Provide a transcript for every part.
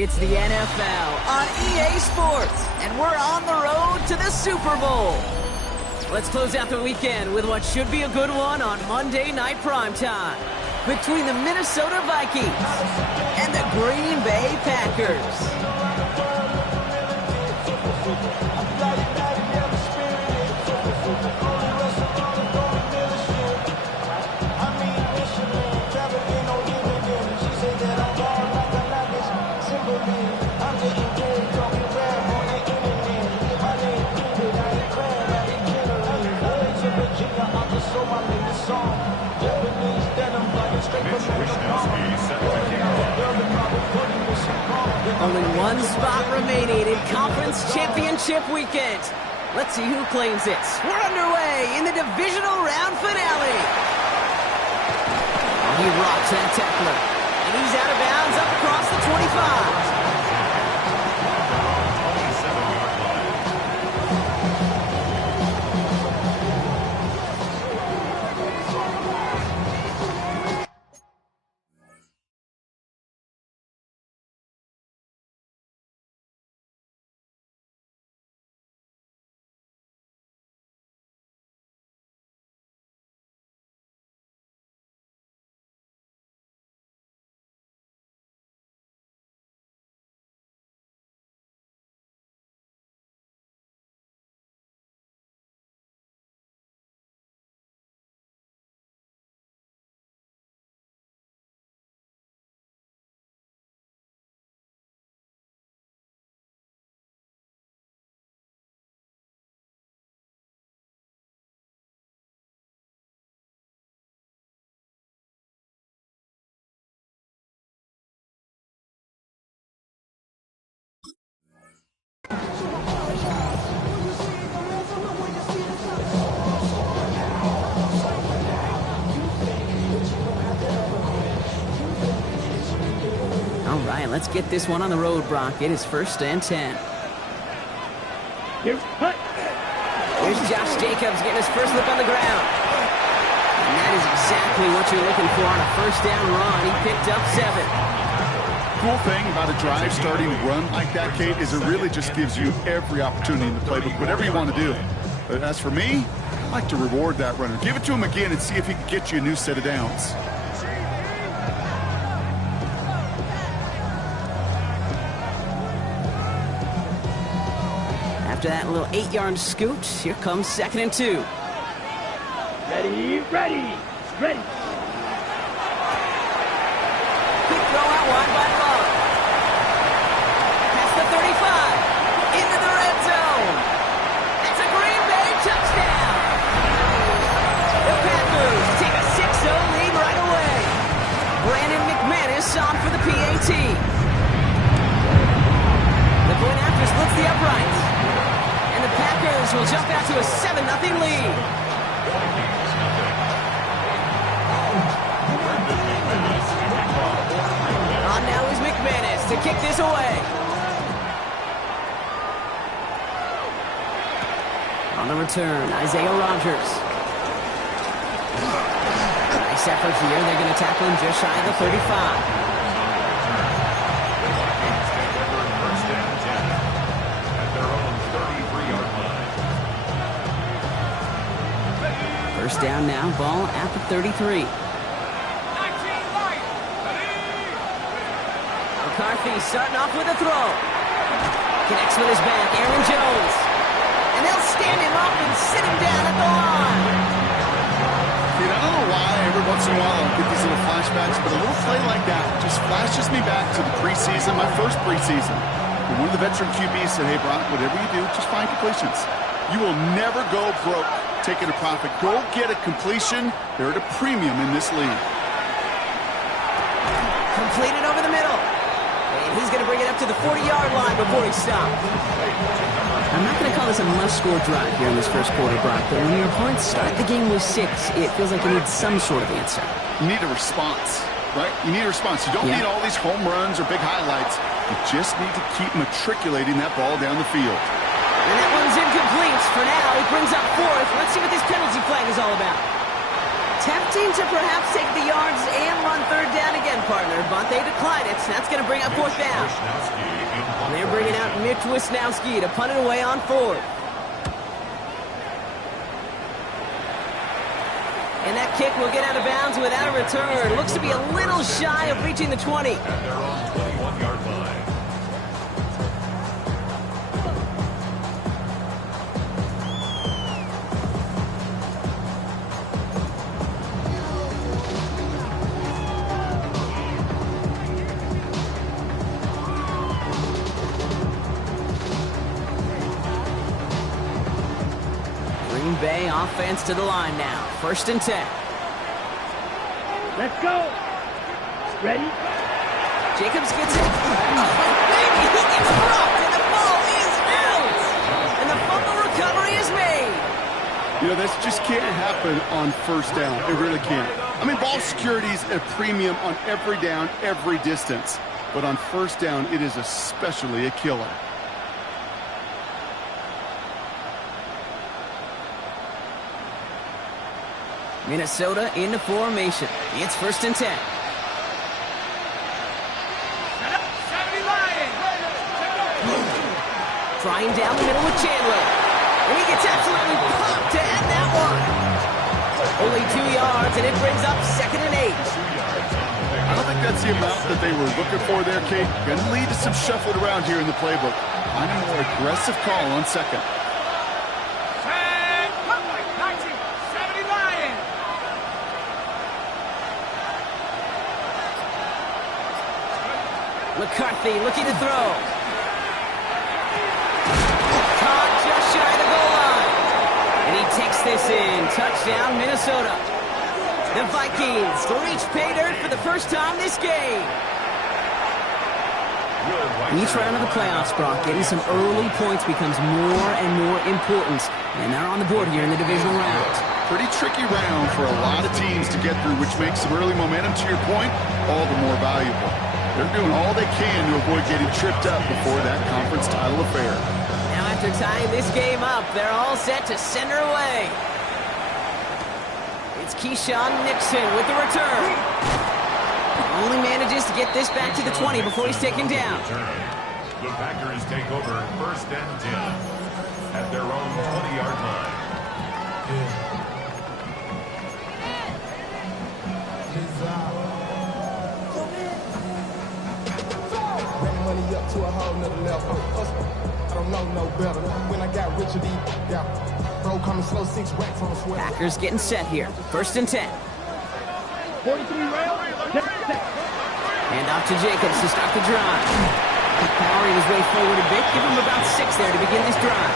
It's the NFL on EA Sports, and we're on the road to the Super Bowl. Let's close out the weekend with what should be a good one on Monday Night Primetime between the Minnesota Vikings and the Green Bay Packers. Only one spot remaining in Conference Championship Weekend. Let's see who claims it. We're underway in the divisional round finale. Oh, he rocks that tackler, and he's out of bounds up across the 25. All right, let's get this one on the road, Brock. It is 1st and 10. Here's Josh Jacobs getting his first look on the ground. And that is exactly what you're looking for on a first down run. He picked up 7. Cool thing about a drive starting to run like that, Kate, is it really just gives you every opportunity in the playbook, whatever you want to do. But as for me, I like to reward that runner. Give it to him again and see if he can get you a new set of downs. After that little 8-yard scoot, here comes 2nd and 2. Ready. Quick throw out wide by Love. Past the 35. Into the red zone. That's a Green Bay touchdown. The Packers take a 6-0 lead right away. Brandon McManus on for the PAT. The point after splits the uprights. And the Packers will jump out to a 7-0 lead. On now is McManus to kick this away. On the return, Isaiah Rodgers. Nice effort here. They're going to tackle him just shy of the 35. First down now, ball at the 33. McCarthy starting off with a throw. Connects with his back, Aaron Jones. And they'll stand him up and sit him down at the line. Dude, I don't know why every once in a while I'll get these little flashbacks, but a little play like that just flashes me back to the preseason, my first preseason. When one of the veteran QBs said, hey, Brock, whatever you do, just find completions. You will never go broke taking a profit. Go get a completion. They're at a premium in this league. Completed over the middle. And he's going to bring it up to the 40-yard line before he stops. I'm not going to call this a must-score drive here in this first quarter, Brock, but when your opponents start the game with 6, it feels like you need some sort of answer. You need a response, right? You need a response. You don't need all these home runs or big highlights. You just need to keep matriculating that ball down the field. And that one's incomplete for now. He brings up 4th. Let's see what this penalty flag is all about. Attempting to perhaps take the yards and run third down again, partner, but they decline it. So that's going to bring up fourth down. And they're bringing out Mitch Wisnowski to punt it away on fourth. And that kick will get out of bounds without a return. Looks to be a little shy of reaching the 20. At their own 21-yard line. Green Bay offense to the line now. 1st and 10. Let's go. Ready? Jacobs gets it. Oh, baby, he gets dropped, and the ball is out. And the fumble recovery is made. You know, this just can't happen on 1st down. It really can't. I mean, ball security is a premium on every down, every distance. But on 1st down, it is especially a killer. Minnesota into formation. It's 1st and 10. Trying down the middle with Chandler. And he gets absolutely popped to end that one. Only 2 yards, and it brings up 2nd and 8. I don't think that's the amount that they were looking for there, Kate. Going to lead to some shuffling around here in the playbook. Find a more aggressive call on 2nd. McCarthy looking to throw. Caught just shy of the goal line. And he takes this in. Touchdown, Minnesota. The Vikings reach pay dirt for the first time this game. Each round of the playoffs, Brock, getting some early points becomes more and more important. And they're on the board here in the divisional round. Pretty tricky round for a lot of teams to get through, which makes some early momentum, to your point, all the more valuable. They're doing all they can to avoid getting tripped up before that conference title affair. Now after tying this game up, they're all set to send her away. It's Keyshawn Nixon with the return. Only manages to get this back to the 20 before he's taken down. The Packers take over 1st and 10 at their own 20-yard line. Money up to a whole nother level. I don't know no better. When I got richer, bro coming slow, 6 racks on the sweat. Packers getting set here. 1st and 10. 43 rail. Hand off to Jacobs to start the drive. Powering his way forward a bit. Give him about 6 there to begin this drive.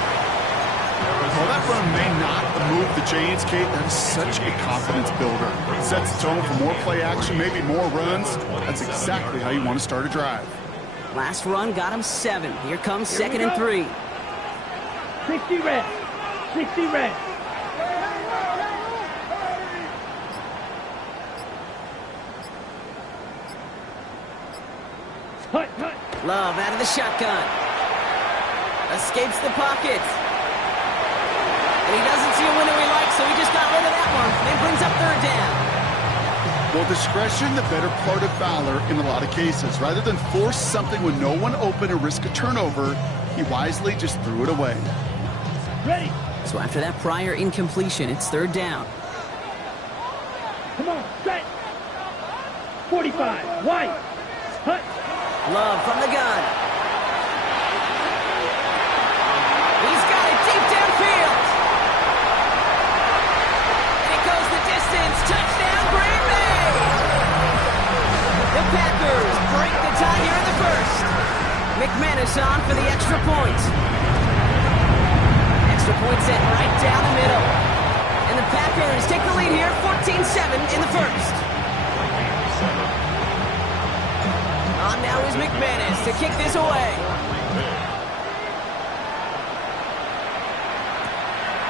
While that run may not move the chains, Kate, that is such a confidence builder. It sets the tone for more play action, maybe more runs. That's exactly how you want to start a drive. Last run got him 7. Here comes 2nd and 3. 60 red. 60 red. Hut, hut. Love out of the shotgun. Escapes the pocket. And he doesn't see a window he likes, so he just got rid of that one. And brings up 3rd down. Well, discretion, the better part of valor in a lot of cases. Rather than force something with no one open or risk a turnover, he wisely just threw it away. Ready. So after that prior incompletion, it's 3rd down. Come on, set. 45, white. Hut. Love from the gun. He's got it deep downfield. And it goes the distance. Touchdown, Green Bay. The Packers break the tie here in the 1st. McManus on for the extra point. Extra point set right down the middle. And the Packers take the lead here, 14-7 in the 1st. On now is McManus to kick this away.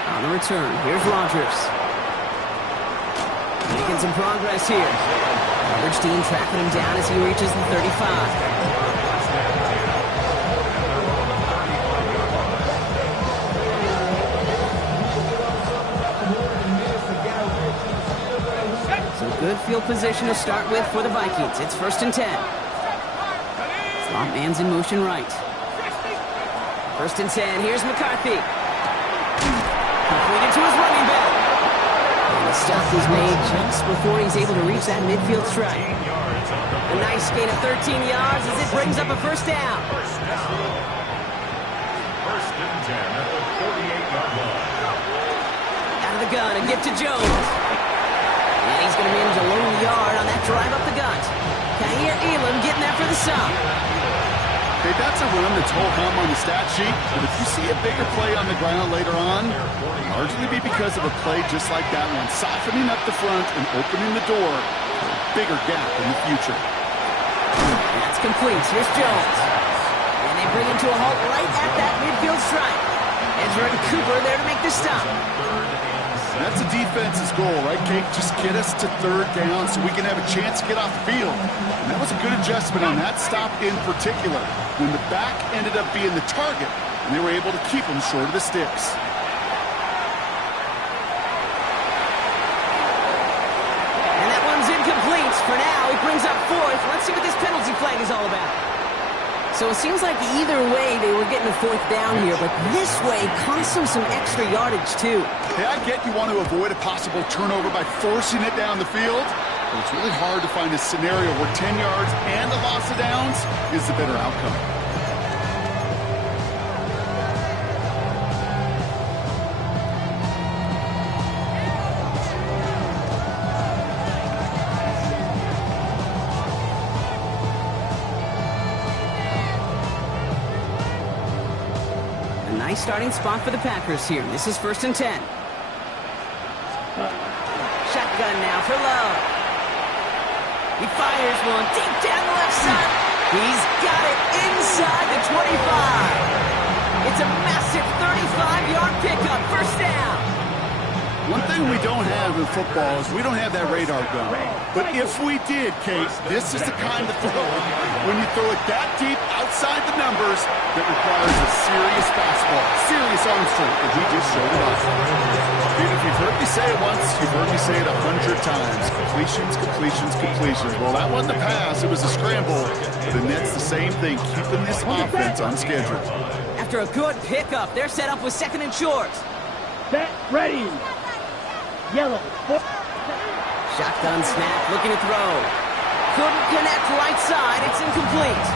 On the return, here's Rodgers. Making some progress here. Coverage team tracking him down as he reaches the 35. good field position to start with for the Vikings. It's 1st and 10. Slot man's in motion right. 1st and 10. Here's McCarthy. Completed to his running back. And the stop was made just before he's able to reach that midfield strike. A nice gain of 13 yards as it brings up a 1st down. 1st and 10 at the 48-yard line. Out of the gun, a gift to Jones. And he's going to manage a lone yard on that drive up the gut. Kaiir Elam getting that for the stop. Okay, that's a run that's ho-hum on the stat sheet, but if you see a bigger play on the ground later on, largely be because of a play just like that one, softening up the front and opening the door for a bigger gap in the future. That's complete. Here's Jones. And they bring him to a halt right at that midfield stripe. Ezra and Cooper there to make the stop. That's a defense's goal, right, Kate? Just get us to 3rd down so we can have a chance to get off the field. And that was a good adjustment on that stop in particular, when the back ended up being the target, and they were able to keep him short of the sticks. And that one's incomplete. For now, it brings up 4th. Let's see what this penalty flag is all about. So it seems like either way they were getting a 4th down here, but this way cost them some extra yardage too. Hey, I get you want to avoid a possible turnover by forcing it down the field, but it's really hard to find a scenario where 10 yards and a loss of downs is the better outcome. Nice starting spot for the Packers here. This is 1st and 10. Shotgun now for Love. He fires one deep down the left side. He's got it inside the 25. It's a massive 35-yard pickup. 1st down. One thing we don't have in football is we don't have that radar gun. But if we did, Kate, this is the kind of throw, when you throw it that deep outside the numbers, that requires a serious fastball, serious arm strength, and he just showed it off. Dude, if you've heard me say it once, you've heard me say it 100 times. Completions, completions, completions. Well, that wasn't a pass, it was a scramble. But the Nets, the same thing, keeping this offense on schedule. After a good pickup, they're set up with 2nd and short. Set, ready. Yellow. Shotgun snap, looking to throw. Couldn't connect right side, it's incomplete.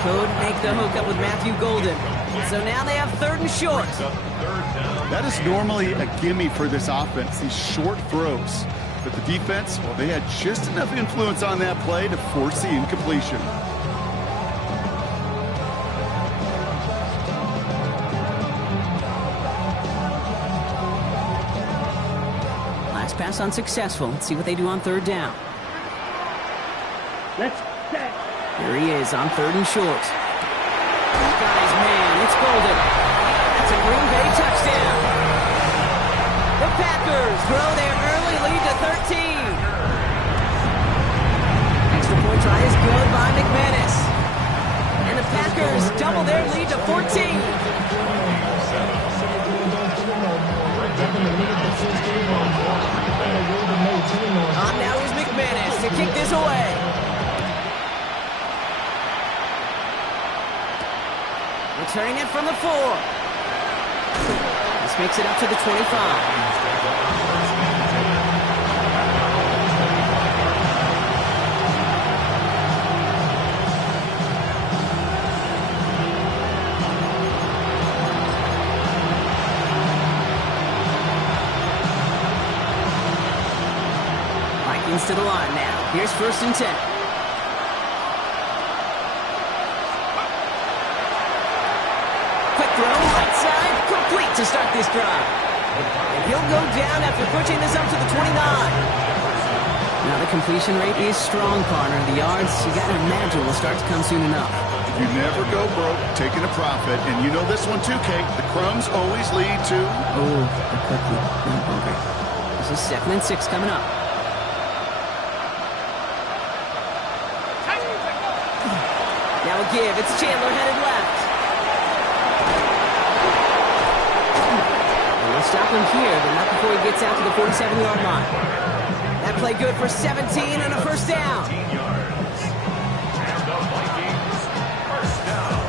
Couldn't make the hookup with Matthew Golden. So now they have 3rd and short. That is normally a gimme for this offense, these short throws. But the defense, well, they had just enough influence on that play to force the incompletion. Last pass unsuccessful. Let's see what they do on 3rd down. Let's set. Here he is on 3rd and short. He's got his man. It's Golden. That's a Green Bay touchdown. The Packers grow their early lead to 13. Extra point try is good by McManus. And the Packers double their lead to 14. On now is McManus to kick this away. Returning it from the 4. This makes it up to the 25. Vikings to the line now. Here's 1st and 10. Right side, complete to start this drive. And he'll go down after pushing this up to the 29. Now the completion rate is strong, partner. The yards, you gotta imagine, will start to come soon enough. You never go broke taking a profit, and you know this one too, Kate. The crumbs always lead to... Oh, the cookie. I'm hungry. This is 2nd and 6 coming up. Now a give. It's Chandler headed left. Stop him here, but not before he gets out to the 47-yard line. That play good for 17 and a first down. 17 yards. And the Vikings, first down.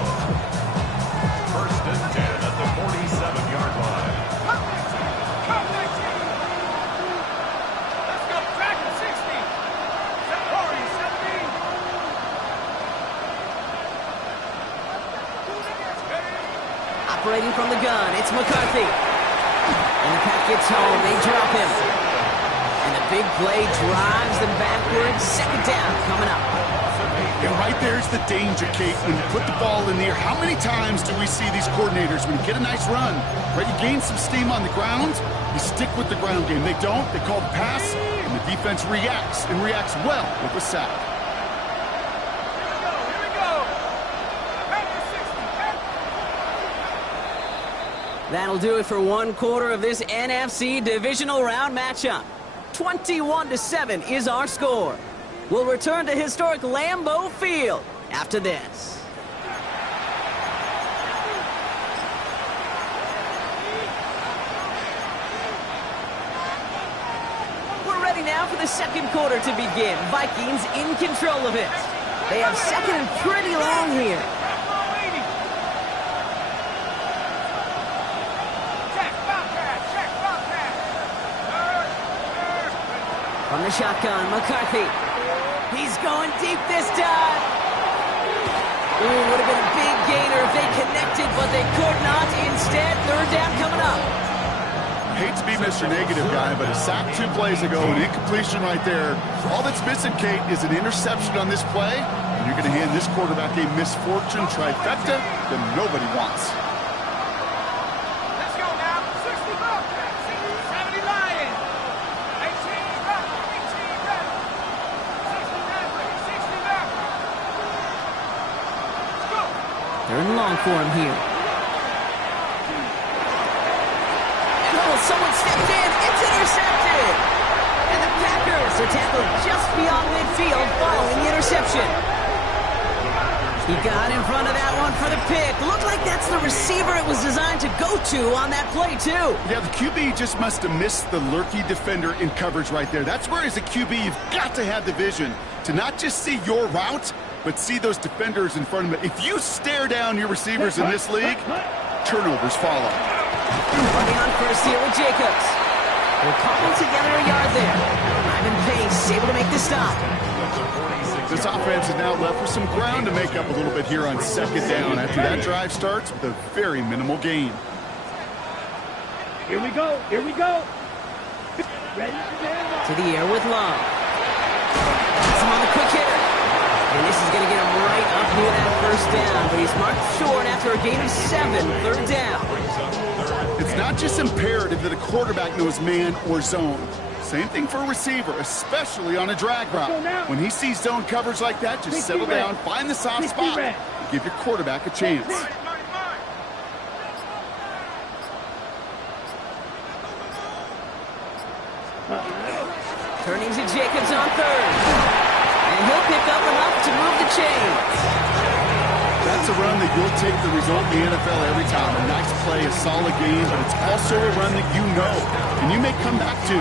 First and 10 at the 47-yard line. Let's go back to 60. 17. Operating from the gun, it's McCarthy. And the pack gets home, they drop him. And the big play drives them backwards. Second down coming up. And right there's the danger, Kate. When you put the ball in the air, how many times do we see these coordinators, when you get a nice run, right, you gain some steam on the ground, you stick with the ground game. They don't, they call the pass, and the defense reacts, and reacts well with a sack. Here we go. Back to 60. That'll do it for one quarter of this NFC divisional round matchup. 21-7 is our score. We'll return to historic Lambeau Field after this. We're ready now for the second quarter to begin. Vikings in control of it. They have second and pretty long here. From the shotgun, McCarthy. He's going deep this time. Ooh, would have been a big gainer if they connected, but they could not. Instead, third down coming up. Hate to be Mr. Negative guy, but a sack 2 plays ago, an incompletion right there. All that's missing, Kate, is an interception on this play, and you're going to hand this quarterback a misfortune trifecta that nobody wants. Let's go now. 60 bucks. 70 Lions. 18 bucks. 18 bucks. 60 bucks. Let's go. Third and long for him here. And someone stepped in. It's intercepted. And the Packers are tackled just beyond midfield following the interception. He got in front of that one for the pick. Looked like that's the receiver it was designed to go to on that play, too. Yeah, the QB just must have missed the lurky defender in coverage right there. That's where, as a QB, you've got to have the vision to not just see your route, but see those defenders in front of it. If you stare down your receivers in this league, turnovers follow. Running on first here with Jacobs. They're calling together a yard there. Ivan Pace able to make the stop. This offense is now left with some ground to make up a little bit here on second down after that drive starts with a very minimal gain. Here we go. Here we go. Ready To the air with Love. That's him on the quick hitter. And this is going to get him right up near that first down. But he's marked short after a gain of 7, third down. It's not just imperative that a quarterback knows man or zone. Same thing for a receiver, especially on a drag route. When he sees zone coverage like that, just settle down, find the soft spot, and give your quarterback a chance. Turning to Jacobs on third. And he'll pick up enough to move the chains. That's a run that you'll take the result in the NFL every time. A nice play, a solid game, but it's also a run that you know, and you may come back to.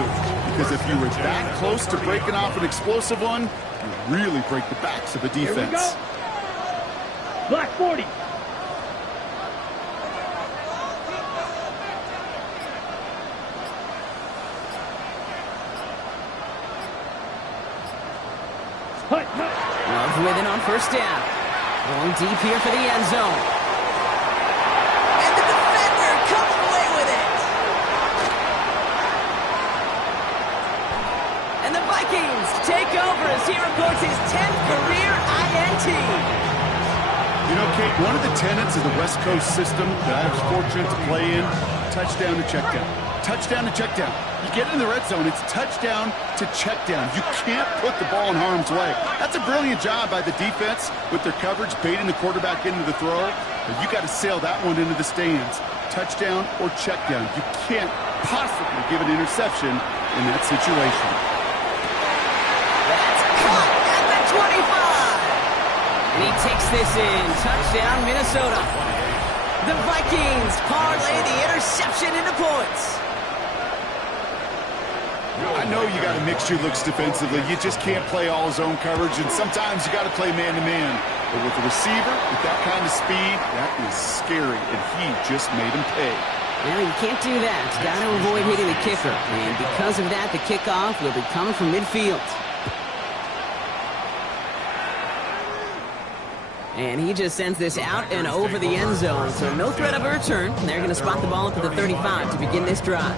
Because if you were that close to breaking off an explosive one, you really break the backs of a defense. Black 40. Love with it on first down. Going deep here for the end zone. And the defender comes away with it. And the Vikings take over as he records his 10th career INT. You know, Kate, one of the tenets of the West Coast system that I was fortunate to play in, touchdown to check down. Touchdown to check down. You get in the red zone, it's touchdown to check down. You can't put the ball in harm's way. That's a brilliant job by the defense with their coverage, baiting the quarterback into the throw. But you got to sail that one into the stands. Touchdown or check down. You can't possibly give an interception in that situation. That's caught at the 25. And he takes this in. Touchdown, Minnesota. The Vikings parlay the interception into points. I know you got to mix your looks defensively. You just can't play all zone coverage, and sometimes you got to play man-to-man. But with a receiver with that kind of speed, that is scary, and he just made him pay. Well, you can't do that. Got to avoid hitting the kicker. And because of that, the kickoff will be coming from midfield. And he just sends this out and over the end zone. So no threat of a return. They're going to spot the ball up to the 35 to begin this drive.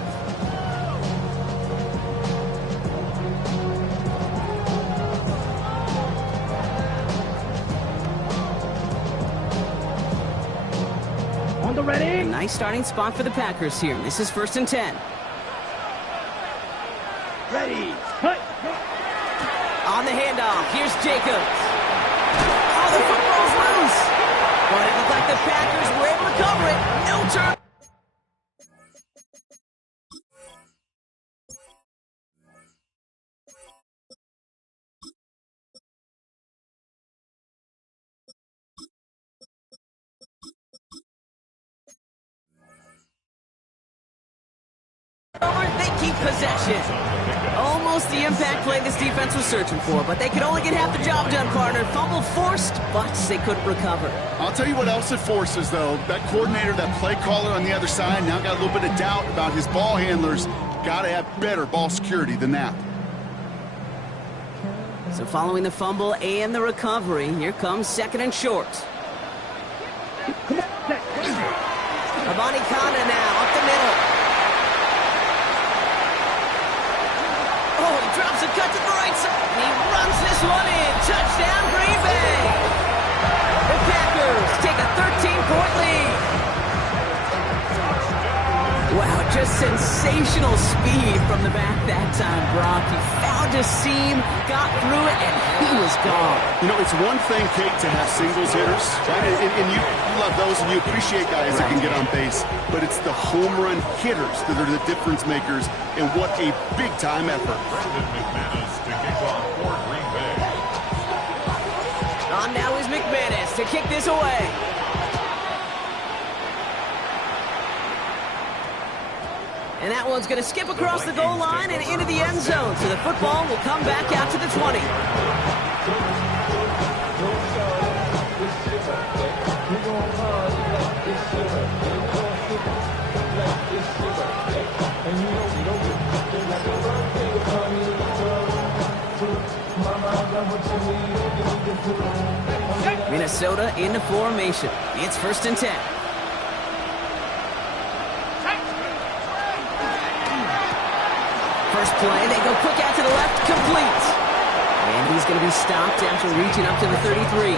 On the ready. A nice starting spot for the Packers here. This is 1st and 10. Ready. Cut. On the handoff, here's Jacobs. Oh, the football's loose. But it looked like the Packers were able to cover it. No turn. They keep possession. Almost the impact play this defense was searching for, but they could only get half the job done, partner. Fumble forced, but they couldn't recover. I'll tell you what else it forces, though. That coordinator, that play caller on the other side, now got a little bit of doubt about his ball handlers. Got to have better ball security than that. So following the fumble and the recovery, here comes 2nd and short. Abanikanda now up the middle. Oh, he drops a cut to the right side. And he runs this one in. Touchdown, Green Bay. The Packers take a 13-point lead. Wow, just sensational speed from the back that time, Brock. He found a seam, got through it, and he was gone. You know, it's one thing, Kate, to have singles hitters, right? And you love those, and you appreciate guys that can get on base. But it's the home run hitters that are the difference makers, and what a big-time effort. McManus to kick off for Green Bay. On now is McManus to kick this away. And that one's going to skip across the goal line and into the end zone. So the football will come back out to the 20. Minnesota in the formation. It's 1st and 10. First play, they go quick out to the left, complete. And he's going to be stopped after reaching up to the 33.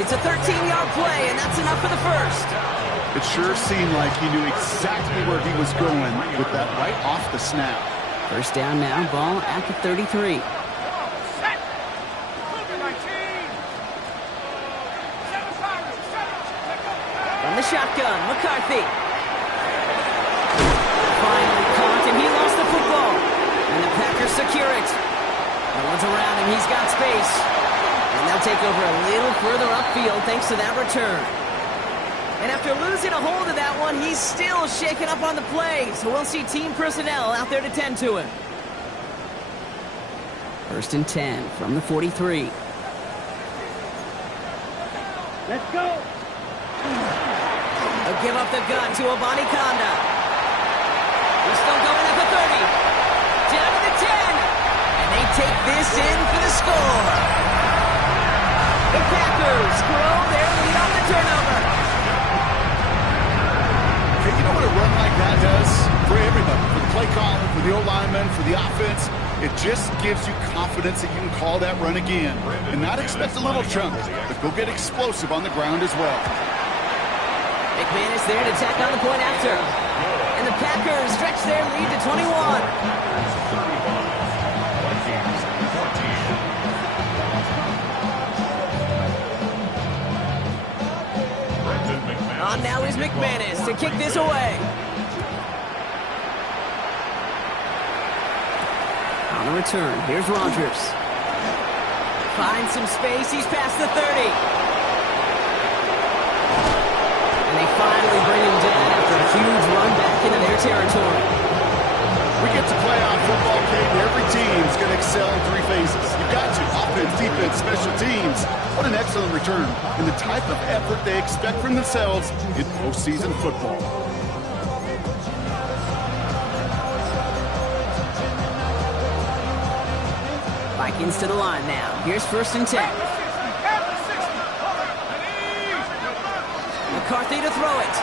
It's a 13-yard play, and that's enough for the first. It sure seemed like he knew exactly where he was going with that right off the snap. First down now, ball at the 33. From the shotgun, McCarthy. Finally caught, and he lost the football. And the Packers secure it. No one's around him. He's got space. And they'll take over a little further upfield thanks to that return. And after losing a hold of that one, he's still shaking up on the play. So we'll see team personnel out there to tend to him. 1st and 10 from the 43. Let's go. They'll give up the gun to Abanikanda. He's still going at the 30. Down to the 10. And they take this in for the score. The Packers grow their lead on the turnover. Hey, you know what a run like that does? For everybody. For the play caller, for the O-lineman, for the offense. It just gives you confidence that you can call that run again. And not expect a little chunk, but go get explosive on the ground as well. McManus there to tack on the point after. And the Packers stretch their lead to 21. On now is McManus to kick this away. On the return, here's Rodgers. Finds some space, he's past the 30. And they finally bring him down after a huge run back into their territory. We get to playoff football, Kate, and every team's going to excel in three phases. You've got to. Offense, defense, special teams. What an excellent return. And the type of effort they expect from themselves in postseason football. Vikings to the line now. Here's 1st and 10. McCarthy to throw it.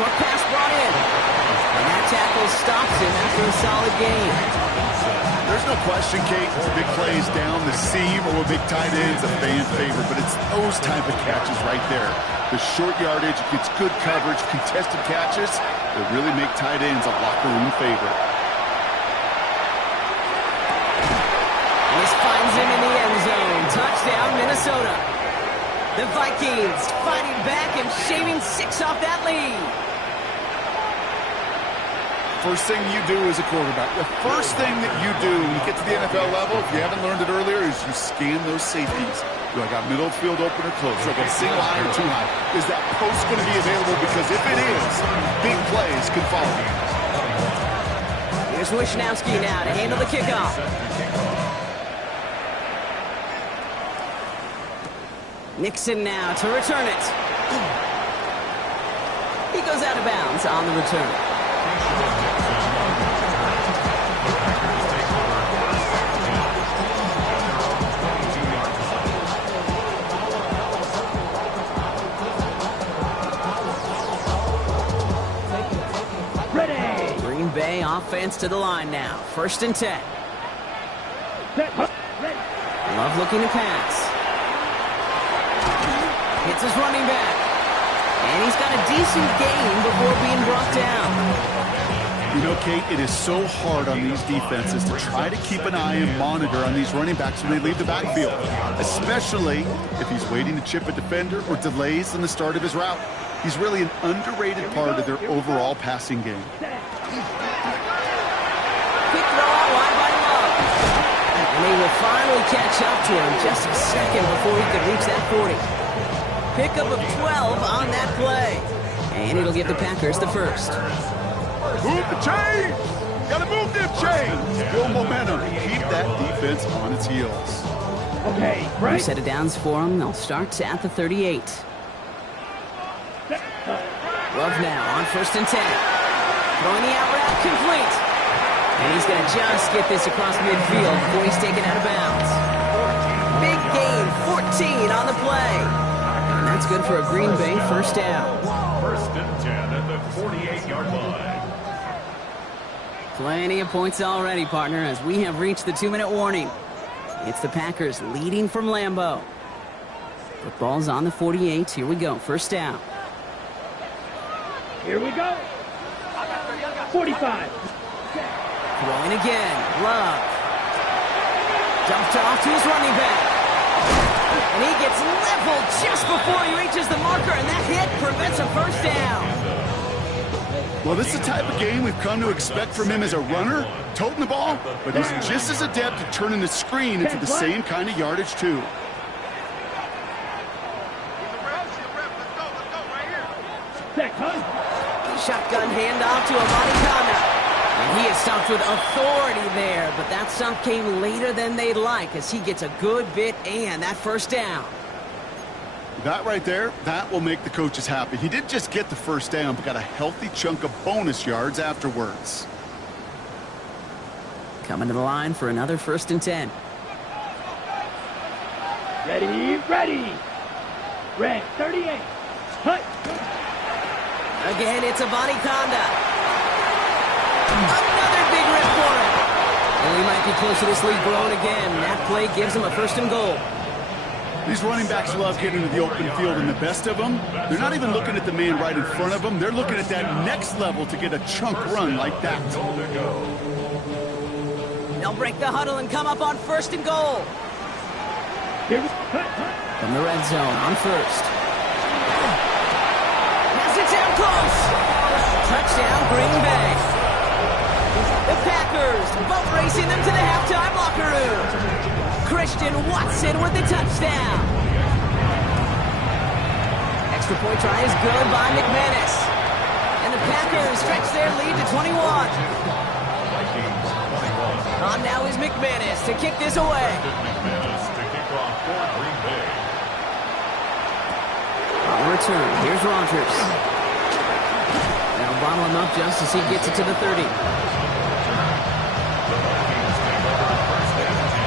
Short pass brought in. And that tackle stops him after a solid gain. There's no question, Kate, big plays down the seam or a big tight end's a fan favorite, but it's those type of catches right there. The short yardage, gets good coverage, contested catches that really make tight ends a locker room favorite. This finds him in the end zone. Touchdown, Minnesota. The Vikings fighting back and shaving 6 off that lead. First thing you do as a quarterback, the first thing that you do when you get to the NFL level, if you haven't learned it earlier, is you scan those safeties. Do I got middle field open or close? Do I got single high or too high? Is that post going to be available? Because if it is, big plays can follow. Here's Wishnowski now to handle the kickoff. Nixon now to return it. He goes out of bounds on the return. Green Bay offense to the line now. 1st and 10. Love looking to pass. Hits his running back. And he's got a decent gain before being brought down. You know, Kate, it is so hard on these defenses to try to keep an eye and monitor on these running backs when they leave the backfield, especially if he's waiting to chip a defender or delays in the start of his route. He's really an underrated part of their overall passing game. Quick throw out wide by Love. And they will finally catch up to him just a second before he could reach that 40. Pickup of 12 on that play. And it'll give the Packers the first. Move the chains! Gotta move them chains! Build momentum. Keep that defense on its heels. Okay, right. New set of downs for them. They'll start at the 38. Love now on 1st and 10. Throwing the out route complete. And he's going to just get this across midfield before he's taken out of bounds. Big gain, 14 on the play. And that's good for a Green Bay 1st down. 1st and 10 at the 48-yard line. Plenty of points already, partner, as we have reached the 2-minute warning. It's the Packers leading from Lambeau. Football's on the 48. Here we go. 1st down. Here we go. 45. Throwing again. Love. Dumped off to his running back. And he gets leveled just before he reaches the marker, and that hit prevents a 1st down. Well, this is the type of game we've come to expect from him as a runner, toting the ball, but he's just as adept at turning the screen into the same kind of yardage, too. Shotgun handoff to Amanikana. And he is stopped with authority there, but that stop came later than they'd like as he gets a good bit and that 1st down. That right there, that will make the coaches happy. He didn't just get the 1st down, but got a healthy chunk of bonus yards afterwards. Coming to the line for another 1st and 10. Ready, ready. Red 38. Hut. Again, it's Amanikana. Another big rip for him. And we might be close to this lead growing again. That play gives him a 1st and goal. These running backs love getting to the open field, and the best of them, they're not even looking at the man right in front of them. They're looking at that next level to get a chunk run like that. They'll break the huddle and come up on 1st and goal. From the red zone on 1st. Has it down close. Touchdown, Green Bay. The Packers boat racing them to the halftime locker room. Christian Watson with the touchdown. Extra point try is good by McManus. And the Packers stretch their lead to 21. On now is McManus to kick this away. McManus to kick off for Green Bay. On the return, here's Rodgers. They'll bottle him up just as he gets it to the 30. The Vikings take over first and 10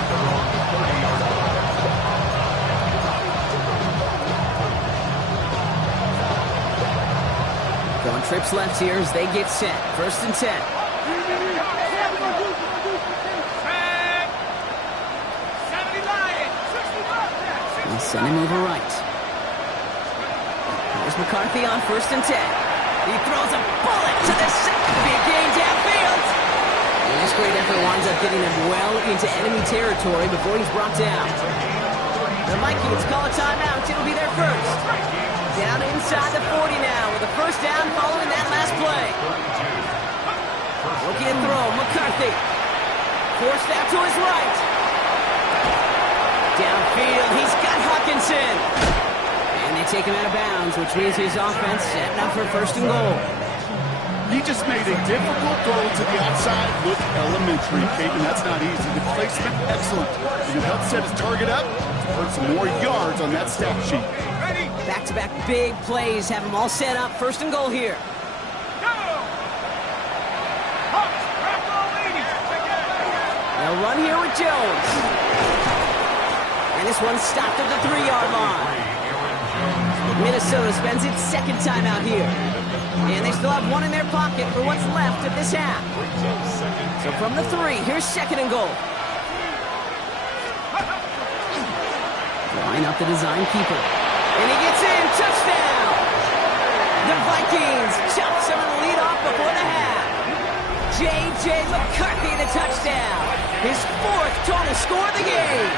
at their own 30-yard line. Going trips left here as they get set. First and 10. He'll send him over right. Here's McCarthy on first and 10. He throws a bullet to the second. Be a gain downfield. And this great effort winds up getting him well into enemy territory before he's brought down. The Vikings call a timeout. It'll be their first. Down inside the 40 now with a first down following that last play. Looking to throw. McCarthy. Forced out to his right. Downfield, he's got Hawkinson. And they take him out of bounds, which means his offense setting up for first and goal. He just made a difficult throw to the outside look elementary, Peyton. That's not easy. The placement, excellent. And it helped set his target up to earn some more yards on that stat sheet. Back-to-back big plays have them all set up. First and goal here. They'll run here with Jones. And this one's stopped at the 3-yard line. Minnesota spends its second timeout here. And they still have one in their pocket for what's left of this half. So from the 3, here's second and goal. Line up the design keeper. And he gets in. Touchdown! The Vikings chop some of the lead off before the half. J.J. McCarthy the touchdown. His 4th total score of the game.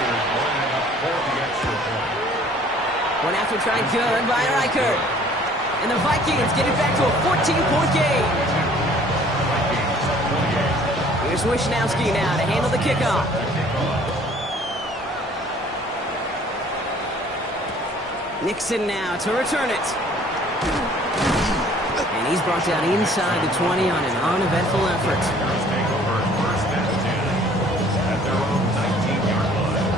One after trying good by Reichert. And the Vikings get it back to a 14-point game. Here's Wishnowski now to handle the kickoff. Nixon now to return it. And he's brought down inside the 20 on an uneventful effort. Take over first and 10 at their own 19-yard line.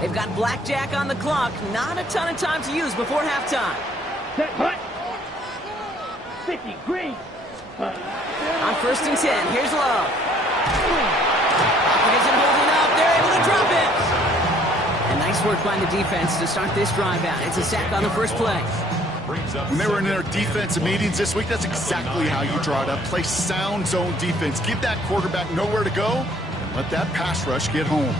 They've got blackjack on the clock. Not a ton of time to use before halftime. Set punt. 50 green. On first and 10, here's Love. Hopkins holding up. They're able to drop it. And nice work by the defense to start this drive out. It's a sack on the first play. When they were in their defensive meetings this week, that's exactly how you draw it up. Play sound zone defense. Give that quarterback nowhere to go, and let that pass rush get home.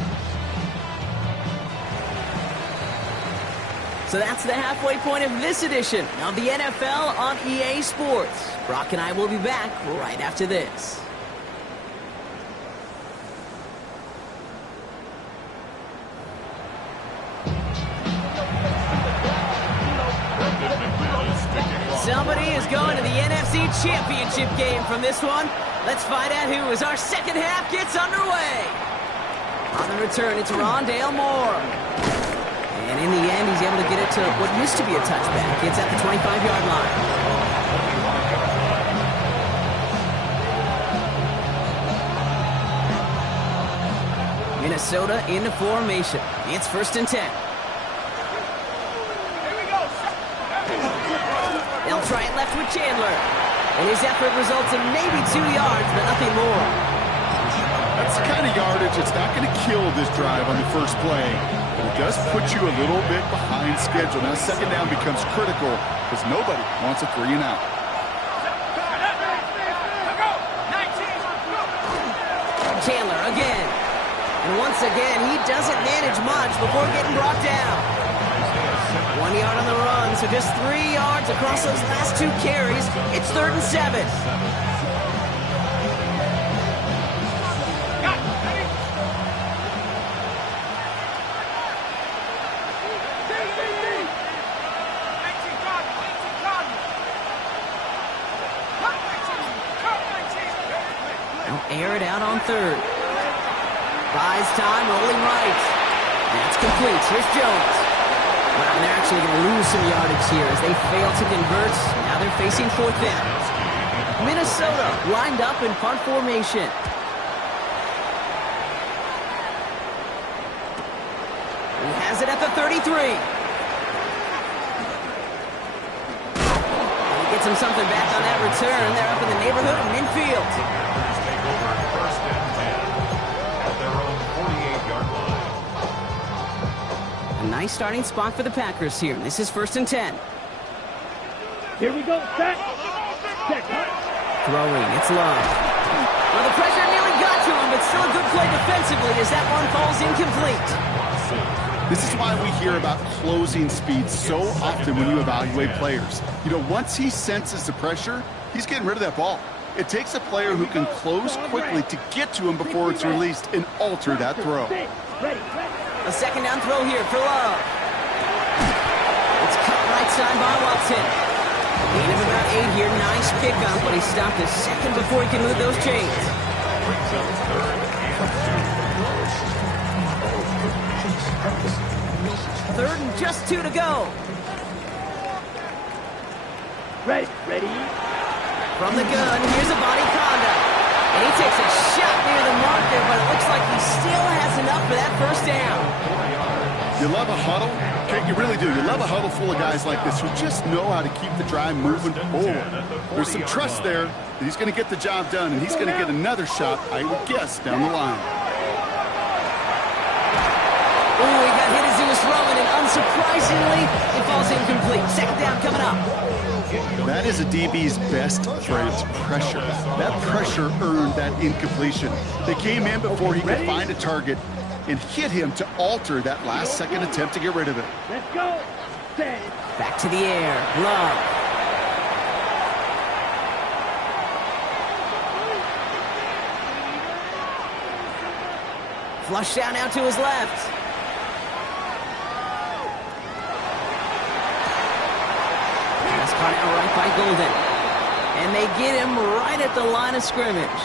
So that's the halfway point of this edition of the NFL on EA Sports. Brock and I will be back right after this. Somebody is going to the NFC Championship game from this one. Let's find out who as our second half gets underway. On the return, it's Rondale Moore. And in the end, he's able to get it to what used to be a touchback. It's at the 25-yard line. Minnesota into formation. It's first and 10. They'll try it left with Chandler. And his effort results in maybe 2 yards, but nothing more. That's the kind of yardage that's not going to kill this drive on the first play. But it does put you a little bit behind schedule. Now second down becomes critical because nobody wants a 3 and out. Chandler again. And once again, he doesn't manage much before getting brought down. 1 yard on the run, so just 3 yards across those last 2 carries. It's 3rd and 7. Air it out on 3rd. Buys time, rolling right. That's complete. Here's Jones. Wow, and they're actually going to lose some yardage here as they fail to convert. Now they're facing fourth down. Minnesota lined up in punt formation. He has it at the 33. And he gets him something back on that return. They're up in the neighborhood of midfield. Packers take over first and 10 at their own 48-yard line. A nice starting spot for the Packers here. This is first and 10. Here we go. Set. Set. Throwing, it's Love. Well, the pressure nearly got to him, but still a good play defensively as that one falls incomplete. This is why we hear about closing speed so often when you evaluate players. You know, once he senses the pressure, he's getting rid of that ball. It takes a player who can close quickly to get to him before it's released and alter that throw. A second down throw here for Love. It's cut right side by Watson. Gain of about 8 here. Nice pickup, but he stopped a second before he can move those chains. Brings up third and 2. Third and just 2 to go. Ready. From the gun, here's a body conduct. And he takes a shot near the marker, but it looks like he still has enough for that first down. You love a huddle? Okay, you really do. You love a huddle full of guys like this who just know how to keep the drive moving forward. There's some trust there that he's going to get the job done, and he's going to get another shot, I would guess, down the line. Oh, he got hit as he was throwing, and unsurprisingly, it falls incomplete. Second down coming up. That is a DB's best trait, pressure. That pressure earned that incompletion. They came in before he could find a target and hit him to alter that last-second attempt to get rid of it. Let's go. Set. Back to the air. Love. Flush down out to his left. Pass caught out right by Golden. And they get him right at the line of scrimmage.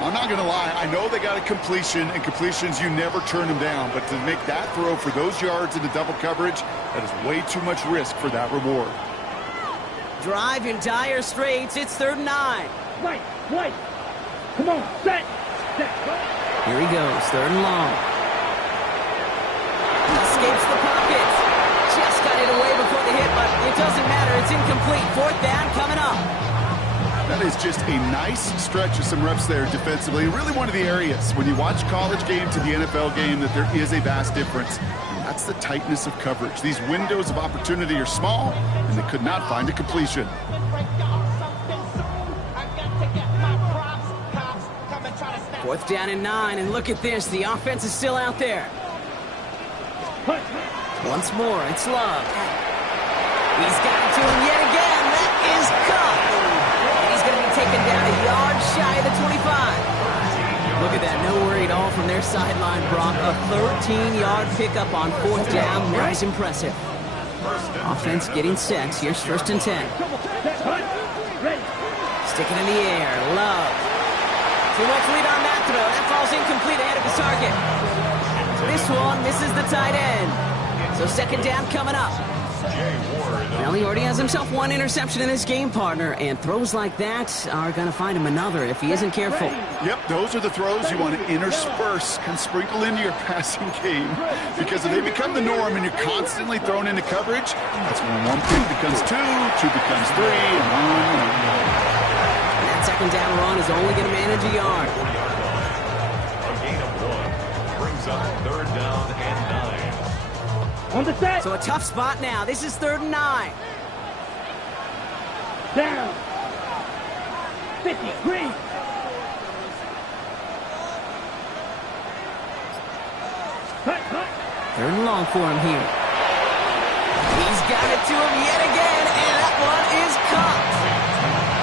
I'm not going to lie. I know they got a completion, and completions, you never turn them down. But to make that throw for those yards into double coverage, that is way too much risk for that reward. Drive in dire straits. It's third and 9. Right. Come on. Set. Here he goes. Third and long. Escapes the pocket. Just got it away before the hit, but it doesn't matter. It's incomplete. Fourth down coming up. That is just a nice stretch of some reps there defensively. Really one of the areas when you watch college game to the NFL game that there is a vast difference. And that's the tightness of coverage. These windows of opportunity are small, and they could not find a completion. Fourth down and 9, and look at this. The offense is still out there. Once more, it's Love. He's got it to him yet again. That is cut. And he's going to be taken down a yard shy of the 25. Look at that. No worry at all from their sideline, Brock. A 13-yard pickup on fourth down. That is impressive. Offense getting set. Here's first and 10. Sticking in the air. Love. Too much lead on that throw. That falls incomplete ahead of his target. This one misses the tight end. So second down coming up. Well, he already has himself one interception in this game, partner, and throws like that are going to find him another if he isn't careful. Yep, those are the throws you want to intersperse and sprinkle into your passing game, because if they become the norm and you're constantly thrown into coverage, that's when one pick becomes two becomes three, and on. That second down run is only going to manage a yard. A gain of 1 brings up third down and 9. On the set. So a tough spot now. This is third and 9. Down. 50. Green. Cut. Third and long for him here. He's got it to him yet again, and that one is caught.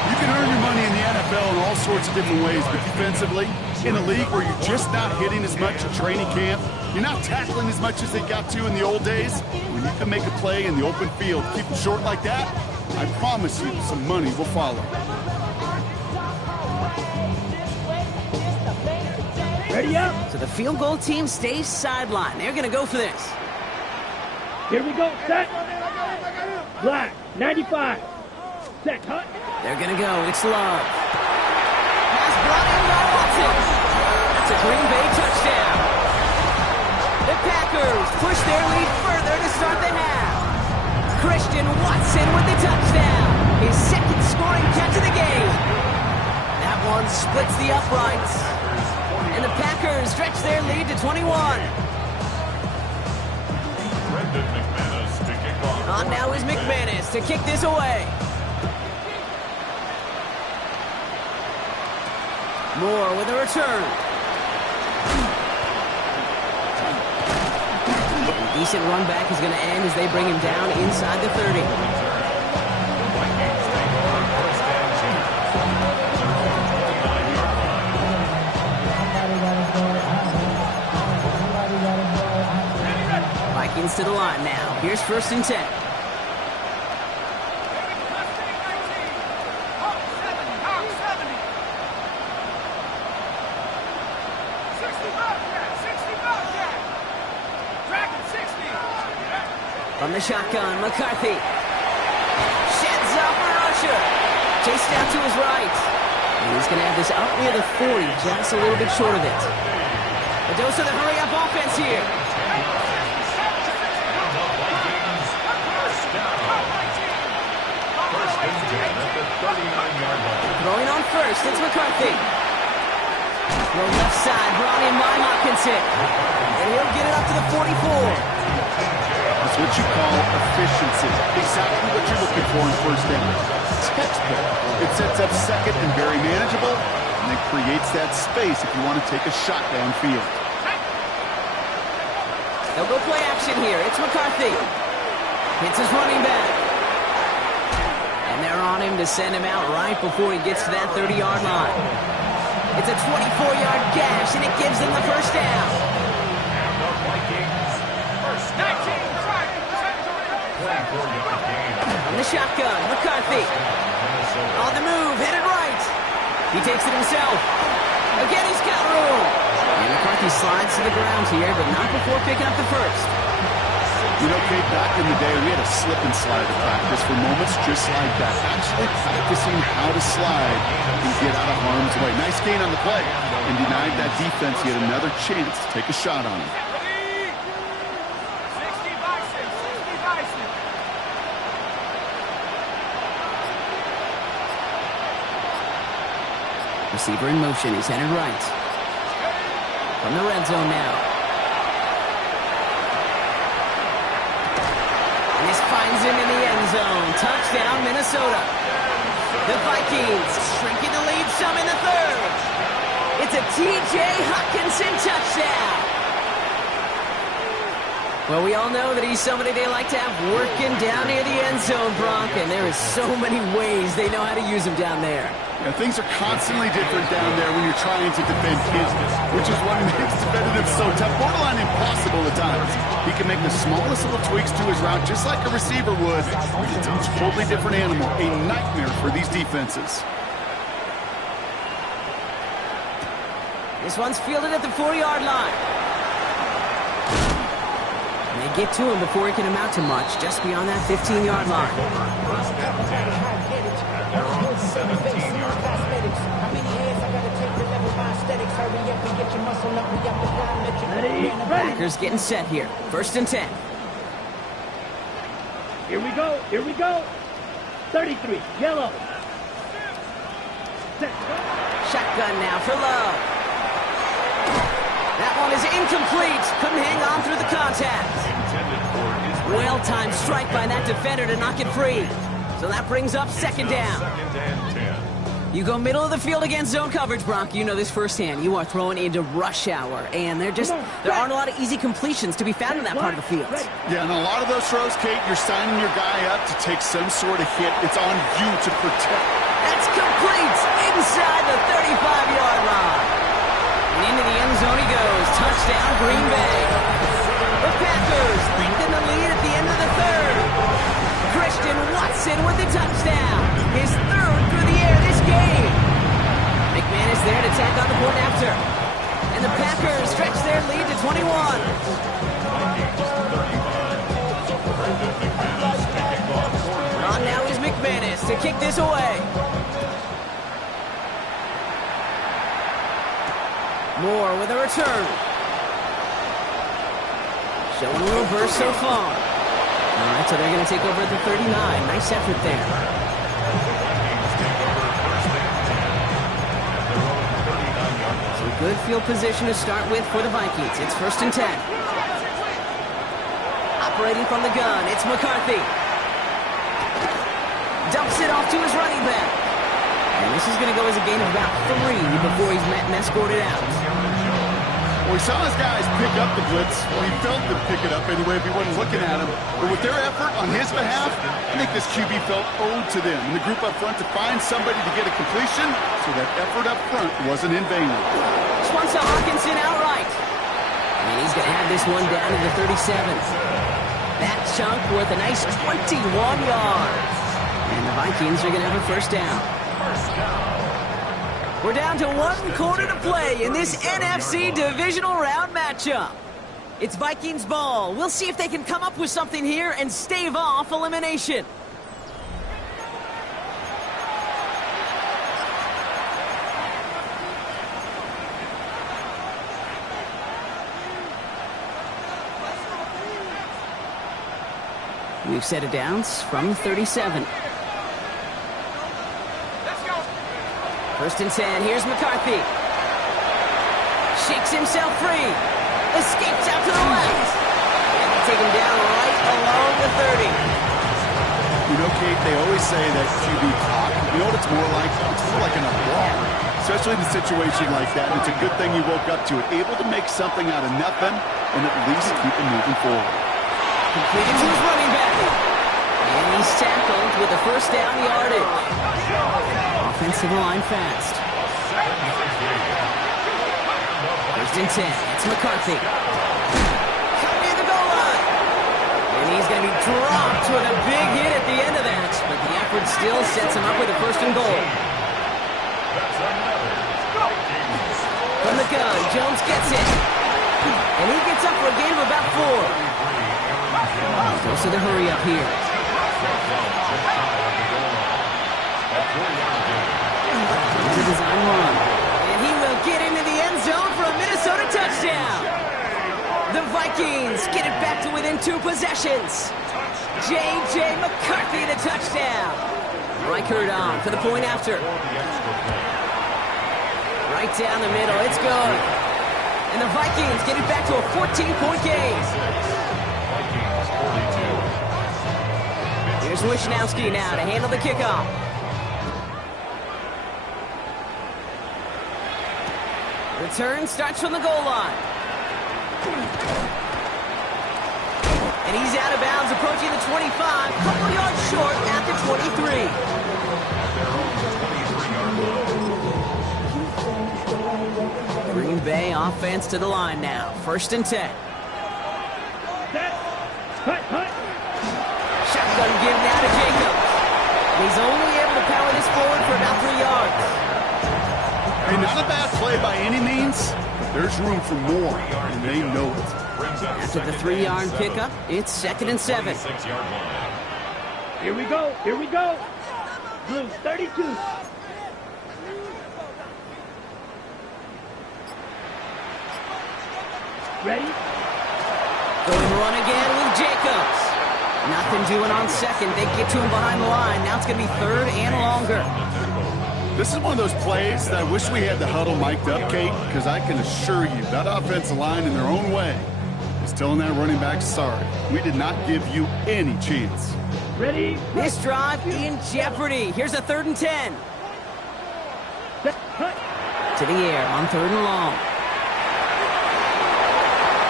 You can earn your money in the NFL in all sorts of different ways, but defensively, in a league where you're just not hitting as much at training camp, you're not tackling as much as they got to in the old days, when you can make a play in the open field, keep it short like that, I promise you some money will follow. Ready up. So the field goal team stays sidelined. They're going to go for this. Here we go. Set. Black. 95. Set. Hut. They're gonna go. It's Love. Pass brought in by Watson. That's a Green Bay touchdown. The Packers push their lead further to start the half. Christian Watson with the touchdown. His second scoring catch of the game. That one splits the uprights. And the Packers stretch their lead to 21. On now is McManus to kick this away. Moore with a return. A decent run back is going to end as they bring him down inside the 30. Vikings to the line now. Here's 1st and 10. From the shotgun, McCarthy. Sheds off a rusher. Chased out to his right. And he's going to have this up near the 40, just a little bit short of it. A dose of the hurry-up offense here. Throwing on first, it's McCarthy. Throw left side, brought in by Hawkinson. And he'll get it up to the 44. That's what you call efficiency. Exactly what you're looking for in 1st down. Textbook. It sets up 2nd and very manageable, and it creates that space if you want to take a shot downfield. They'll go play action here. It's McCarthy. Hits his running back. And they're on him to send him out right before he gets to that 30-yard line. It's a 24-yard gash, and it gives them the 1st down. And the Vikings, 1st down. On the shotgun, McCarthy. On the move, headed right. He takes it himself. Again, he's got room. And McCarthy slides to the ground here, but not before picking up the 1st. You know, Kate, back in the day, we had a slip and slide at practice for moments just like that. Actually practicing how to slide and get out of harm's way. Nice gain on the play. And denied that defense yet another chance to take a shot on him. Receiver in motion. He's headed right. From the red zone now. And this finds him in the end zone. Touchdown, Minnesota. The Vikings shrinking the lead some in the 3rd. It's a T.J. Hawkinson touchdown. Well, we all know that he's somebody they like to have working down near the end zone, Bronk, and there is so many ways they know how to use him down there. Yeah, things are constantly different down there when you're trying to defend kids, which is what makes defending him so tough, borderline impossible at times. He can make the smallest little tweaks to his route, just like a receiver would. It's a totally different animal, a nightmare for these defenses. This one's fielded at the 40-yard line. And they get to him before he can amount to much, just beyond that 15-yard line. Packers getting set here. 1st and 10. Here we go. Here we go. 33. Yellow. Set. Shotgun now for Love. That one is incomplete. Couldn't hang on through the contact. Well-timed strike by that defender to knock it free. So that brings up 2nd down. 2nd and 10. You go middle of the field against zone coverage, Bronk. You know this firsthand. You are throwing into rush hour, and there aren't a lot of easy completions to be found in that part of the field. Yeah, and a lot of those throws, Kate, you're signing your guy up to take some sort of hit. It's on you to protect. That's complete inside the 35-yard line. And into the end zone he goes. Touchdown, Green Bay. The Packers lengthen the lead at the end of the 3rd. Christian Watson with the touchdown. His 3rd through the air this game. McManus there to tack on the point after. And the Packers stretch their lead to 21. to kick this away. Moore with a return. Showing a little burst so far. All right, so they're going to take over at the 39. Nice effort there. So good field position to start with for the Vikings. It's 1st and 10. Operating from the gun, it's McCarthy. Dumps it off to his running back. And this is going to go as a gain of about 3 before he's met and escorted out. Well, we saw his guys pick up the blitz. Well, he felt them pick it up anyway if he wasn't looking at him. But with their effort on his behalf, I think this QB felt owed to them. And the group up front to find somebody to get a completion, so that effort up front wasn't in vain. This one's to Hawkinson outright. And he's going to have this one down to the 37. That chunk worth a nice 21 yards. And the Vikings are going to have a 1st down. We're down to 1 quarter to play in this NFC divisional round matchup. It's Vikings ball. We'll see if they can come up with something here and stave off elimination. We've set it downs from 37. 1st and 10, here's McCarthy. Shakes himself free. Escapes out to the left. And they take him down right along the 30. You know, Kate, they always say that QB talk. You know what it's more like? It's more like an applause. Especially in a situation like that. And it's a good thing you woke up to it. Able to make something out of nothing and at least keep it moving forward. Completed to his running back. And he's tackled with a 1st down yardage. Offensive line fast. 1st and 10. It's McCarthy. Cut near the goal line. And he's going to be dropped with a big hit at the end of that. But the effort still sets him up with a 1st and goal. From the gun, Jones gets it. And he gets up for a gain of about 4. Goes to the hurry up here. It's a design run. And he will get into the end zone for a Minnesota touchdown. The Vikings get it back to within 2 possessions. J.J. McCarthy the touchdown. Reichert on for the point after. Right down the middle. It's good. And the Vikings get it back to a 14-point game. Here's Wishnowski now to handle the kickoff. Return starts from the goal line. And he's out of bounds, approaching the 25, couple yards short at the 23. Green Bay offense to the line now. 1st and 10. Shotgun give now to Jacobs. He's only able to power this forward for about 3 yards. Hey, not a bad play by any means, but there's room for more, and they know it. After the 3-yard pickup, it's 2nd and 7. Here we go. Here we go. Blues 32. Ready? Going to run again with Jacobs. Nothing doing on 2nd. They get to him behind the line. Now it's going to be 3rd and longer. This is one of those plays that I wish we had the huddle mic'd up, Kate, because I can assure you that offensive line in their own way is telling that running back, sorry, we did not give you any chance. Ready? This drive in jeopardy. Here's a 3rd and 10. To the air on 3rd and long.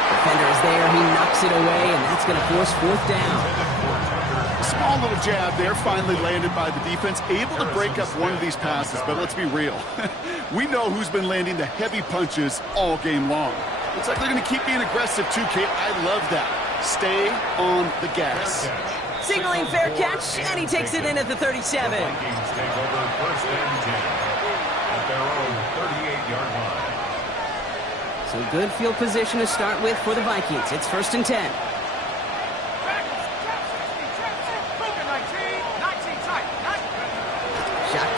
Defender is there. He knocks it away, and that's going to force 4th down. Small little jab there, finally landed by the defense. Able to break up one of these passes, but let's be real. We know who's been landing the heavy punches all game long. Looks like they're going to keep being aggressive too, Kate. I love that. Stay on the gas. Signaling fair catch, and he takes it in at the 37. Vikings take over 1st and 10 at their own 38-yard line. So good field position to start with for the Vikings. It's 1st and 10.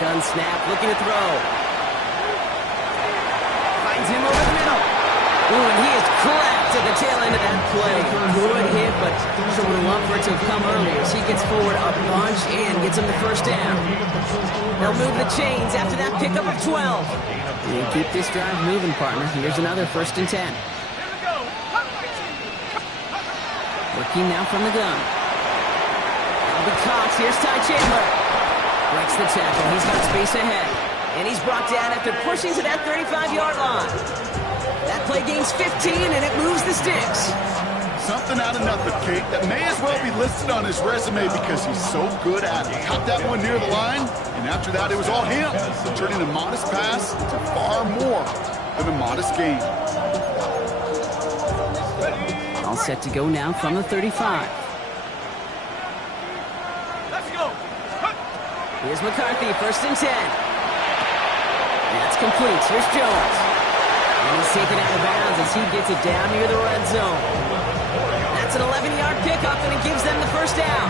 Shotgun snap, looking to throw. Finds him over the middle. Ooh, and he is cracked at the tail end of that play. Good hit, but someone would love for it to have come earlier as he gets forward a bunch and gets him the first down. They'll move the chains after that pickup of 12. And keep this drive moving, partner. Here's another 1st and 10. Working now from the gun. That'll be Cox. Here's Ty Chandler. Breaks the tackle. He's got space ahead. And he's brought down after pushing to that 35-yard line. That play gains 15, and it moves the sticks. Something out of nothing, Kate. That may as well be listed on his resume because he's so good at it. Caught that one near the line, and after that, it was all him. Turning a modest pass to far more than a modest gain. All set to go now from the 35. Let's go. Here's McCarthy, 1st and 10. That's complete. Here's Jones. And he's taken out of bounds as he gets it down near the red zone. That's an 11-yard pickup, and it gives them the first down.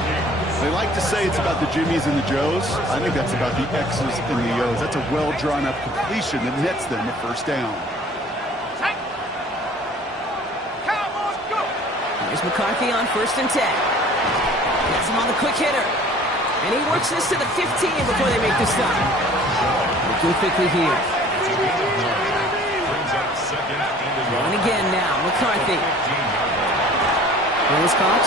They like to say it's about the Jimmies and the Joes. I think that's about the X's and the O's. That's a well-drawn-up completion that nets them a first down. Here's McCarthy on 1st and 10. Has him on the quick hitter. And he works this to the 15 before they make the stop. Looking quickly here. Going again now, McCarthy. Ball is caught.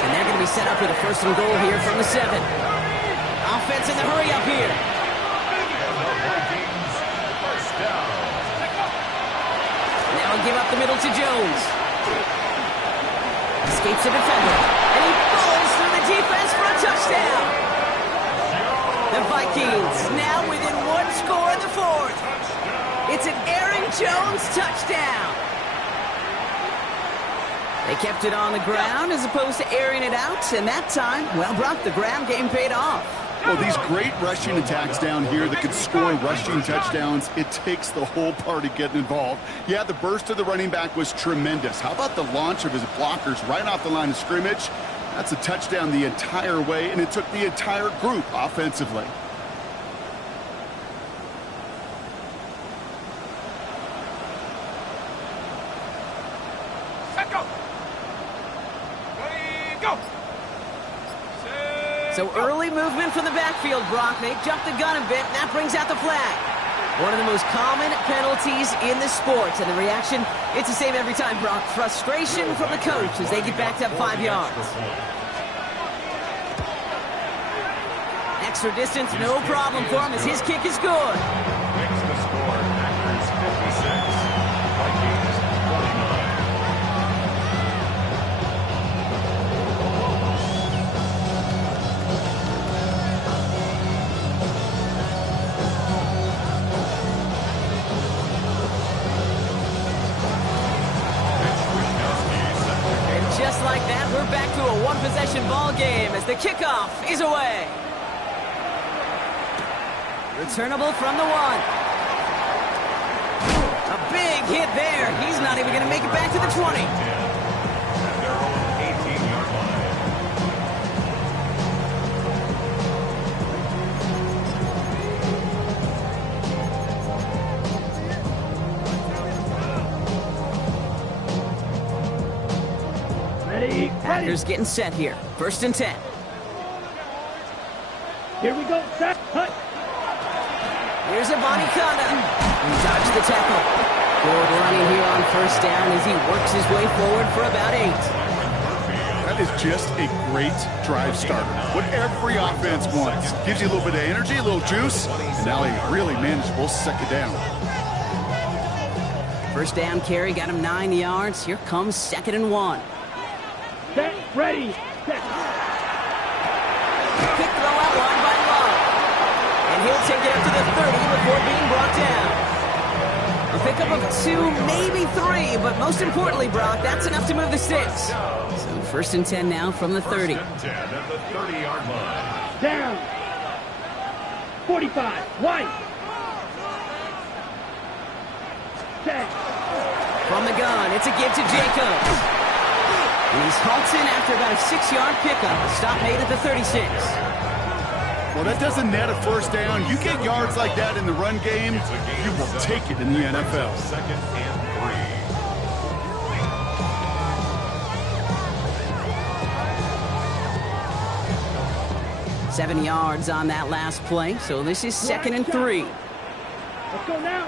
And they're going to be set up with a 1st and goal here from the 7. Offense in the hurry up here. Now he'll give up the middle to Jones. Escapes the defender. And he falls through the defense for a touchdown. The Vikings now within 1 score in the 4th. It's an Aaron Jones touchdown. They kept it on the ground as opposed to airing it out, and that time, well, Brock, the ground game paid off. Well, these great rushing attacks down here that can score rushing touchdowns, it takes the whole party getting involved. Yeah, the burst of the running back was tremendous. How about the launch of his blockers right off the line of scrimmage? That's a touchdown the entire way, and it took the entire group offensively. So early movement from the backfield, Brock. They jumped the gun a bit, and that brings out the flag. One of the most common penalties in the sport. And the reaction, it's the same every time, Brock. Frustration from the coach as they get backed up 5 yards. Extra distance, no problem for him as his kick is good. Makes the score. Packers 56. Vikings 49. Just like that, we're back to a one-possession ball game as the kickoff is away. Returnable from the 1. A big hit there. He's not even going to make it back to the 20. Their own 18-yard line. Packers getting set here. 1st and 10. Here we go. Set. Hut. Here's Avani Kanda. He dodged the tackle. Good running here on 1st down as he works his way forward for about 8. That is just a great drive starter. What every offense wants. Gives you a little bit of energy, a little juice, and now a really manageable 2nd down. 1st down carry got him 9 yards. Here comes 2nd and 1. Set. Ready. Set. Quick throw out wide by Love. And he'll take it up to the 30 before being brought down. A pickup of 2, maybe 3, but most importantly, Brock, that's enough to move the sticks. So 1st and 10 now from the 30. 1st and 10 at the 30-yard line. Down. 45. White. Set. From the gun, it's a give to Jacobs. And he's halted after about a 6-yard pickup. A stop made at the 36. Well, that doesn't net a first down. You get yards like that in the run game, you will take it in the NFL. Second and 3. 7 yards on that last play, so this is 2nd and 3. Let's go now.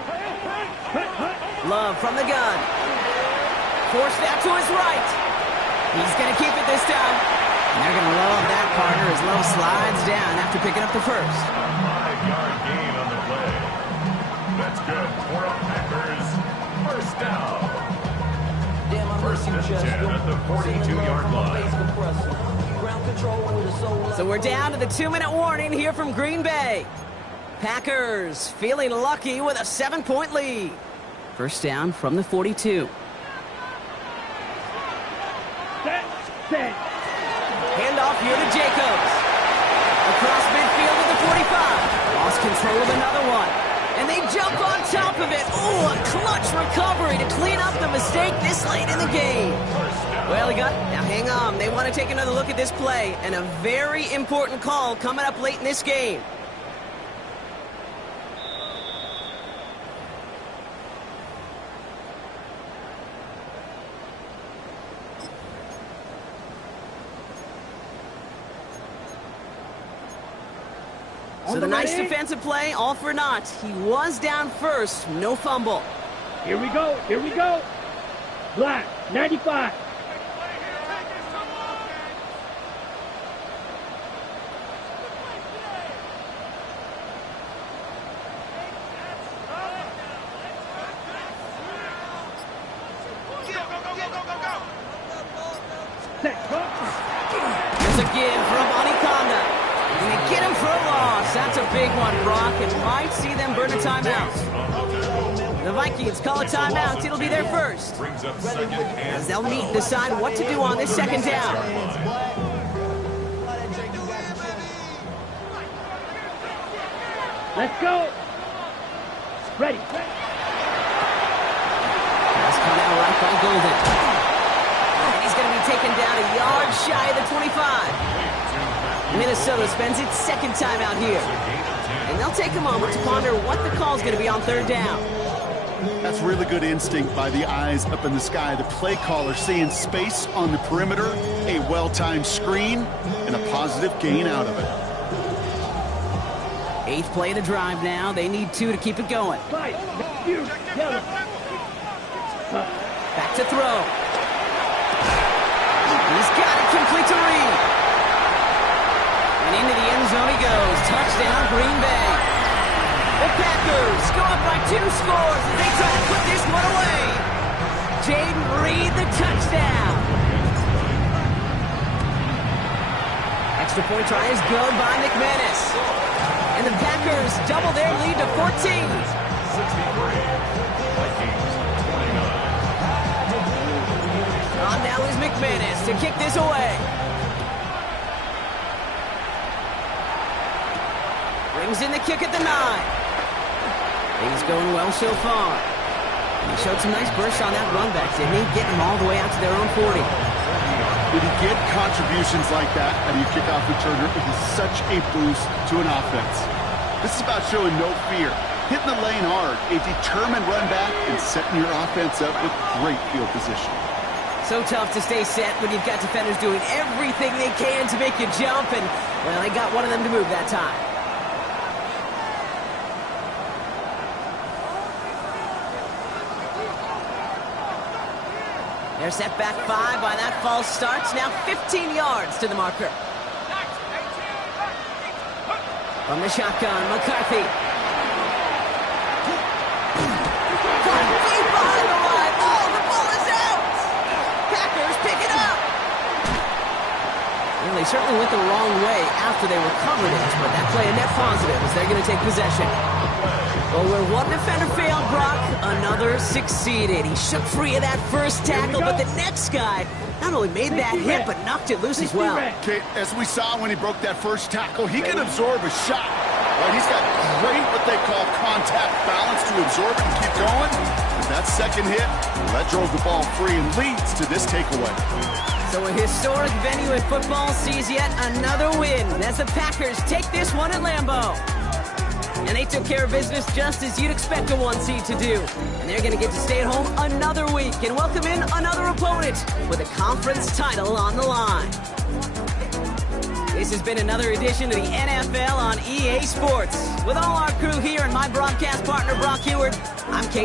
Love from the gun. Forced out to his right. He's going to keep it this time. And they're going to love that partner as Love slides down after picking up the first. A 5-yard gain on the play. That's good for a Packers first down. First and 10 at the 42-yard line. So we're down to the 2-minute warning here from Green Bay. Packers feeling lucky with a 7-point lead. First down from the 42. Set. Handoff here to Jacobs. Across midfield at the 45. Lost control of another one. And they jump on top of it. Ooh, a clutch recovery to clean up the mistake this late in the game. Well, now hang on. They want to take another look at this play. And a very important call coming up late in this game. So the nice defensive play, all for naught. He was down first, no fumble. Here we go. Black, 95. There's a give from Anaconda. And they get him for a loss. That's a big one, Brock, and might see them burn a timeout. The Vikings call a timeout. It'll be their first. As they'll meet and decide what to do on this second down. Let's go. Ready. Pass coming out right by Golden. And he's going to be taken down a yard shy of the 25. Minnesota spends its second time out here. And they'll take a moment to ponder what the call's going to be on third down. That's really good instinct by the eyes up in the sky. The play caller seeing space on the perimeter, a well-timed screen, and a positive gain out of it. 8th play of the drive now. They need 2 to keep it going. Fight. Back to throw. He's got it complete to Reed. And into the end zone he goes. Touchdown, Green Bay. The Packers go up by 2 scores as they try to put this one away. Jaden Reed, the touchdown. Extra point try is good by McManus. And the Packers double their lead to 14. 63. Vikings 29. On now is McManus to kick this away. Brings in the kick at the 9. Things going well so far. And he showed some nice bursts on that run back, didn't he? Getting them all the way out to their own 40. When you get contributions like that out of your kickoff returner, it is such a boost to an offense. This is about showing no fear, hitting the lane hard, a determined run back, and setting your offense up with great field position. So tough to stay set when you've got defenders doing everything they can to make you jump, and, well, they got one of them to move that time. They're set back 5 by that false start. Now 15 yards to the marker. From the shotgun, McCarthy. Got deep behind the line. Oh, the ball is out. Packers pick it up. Well, they certainly went the wrong way after they recovered it, but that play a net positive as they're going to take possession. Well, where one defender failed, Brock, another succeeded. He shook free of that first tackle, but the next guy not only made that hit, but knocked it loose as well. Okay, as we saw when he broke that first tackle, he can absorb a shot. Well, he's got great what they call contact balance to absorb it and keep going. But that's that second hit. Well, that drove the ball free and leads to this takeaway. So a historic venue in football sees yet another win as the Packers take this one at Lambeau. And they took care of business just as you'd expect a 1 seed to do. And they're going to get to stay at home another week and welcome in another opponent with a conference title on the line. This has been another edition of the NFL on EA Sports. With all our crew here and my broadcast partner, Brock Heward, I'm Kate.